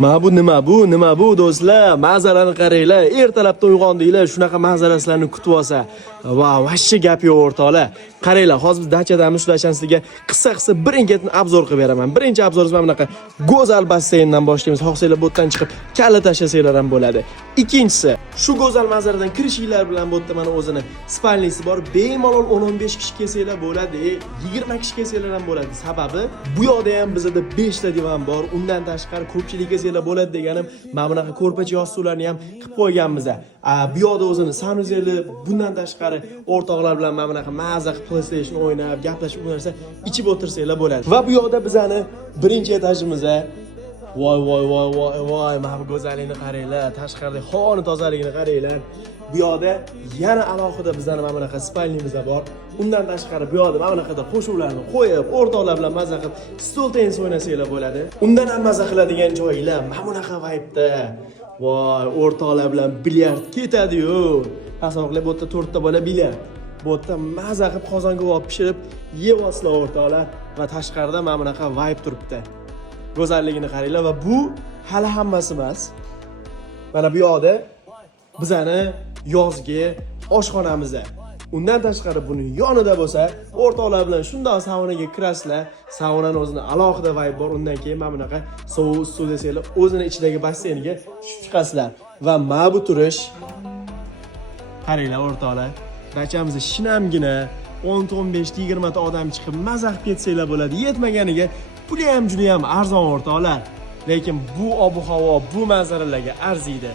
Bu nima bu do'stlar? Manzarani qaranglar. Ertalabda uyg'ondinglar, shunaqa manzaraslarni kutib olsa. Va vashcha gap yo'q o'rtoqlar. Qaranglar, hozir biz dachadamiz, shulardan sizga qissa birin-ketin obzor qilib beraman. Birinchi obzorimiz mana bunaqa go'zal basseyndan boshlaymiz. Xohsanglar bu yerdan chiqib kalla tashlasanglar ham bo'ladi. Ikkinchisi, shu go'zal manzaradan kirishinglar bilan bu yerda mana o'zini spalnisi bor. Bemalol 10-15 kishi kelsanglar bo'ladi, 20 kishi kelsanglar ham bo'ladi. Sababi bu yoqda ham bizda 5 ta divan bor. Undan tashqari ko'pchilik kelsanglar bo'ladi deganim, mana bunaqa ko'rpacha yostuvlarni ham qilib qo'yganmiz. Bu yoqda o'zini sanuzeli, bundan tashqari o'rtoqlar bilan mana bunaqa maza qilib PlayStation o'ynab, gaplashib bu narsa ichib o'tirsanglar bo'ladi. Va bu yoqda bizani birinchi etajimiz. Voy, mana bu go'zallikni qaranglar, tashqarida havoni tozaligini qaranglar. Bu yoqda yana alohida bizning mana bunaqa spalnimiz bor. Undan tashqari bu yoqda mana bunaqa qo'shuvlarni qo'yib, o'rtoqlar bilan maza qilib stol tennis o'ynasanglar bo'ladi. Undan ham maza qiladigan joylar mana bunaqa vibe'da. Voy, o'rtoqlar bilan bilyard ketadi-yu. Asoqlar bu yerda 4 ta bola bilyard. Bu yerda maza qilib qozonga olib pishirib yeb olsizlar o'rtoqlar va tashqarida mana bunaqa vibe turibdi. Go'zalligini qaranglar va bu hali hammasi emas. Mana bu yoqda bizani yozgi oshxonamiz. Undan tashqari buni yonida bo'lsa, o'rtoqlar bilan shunday saunaga kirasizlar. Saunani o'zini alohida vibe bor. Undan keyin mana bunaqa sovuq suv desanglar, o'zini ichidagi basseyniga chiqasizlar. Va mana bu turish qaranglar o'rtoqlar. Dachamiz shinamgina 10-15-20 ta odam chiqib maza qilib ketsanglar bo'ladi. Yetmaganiga puli ham juda ham arzon o'rtoqlar. Lekin bu ob-havo, bu manzaralarga arziydi.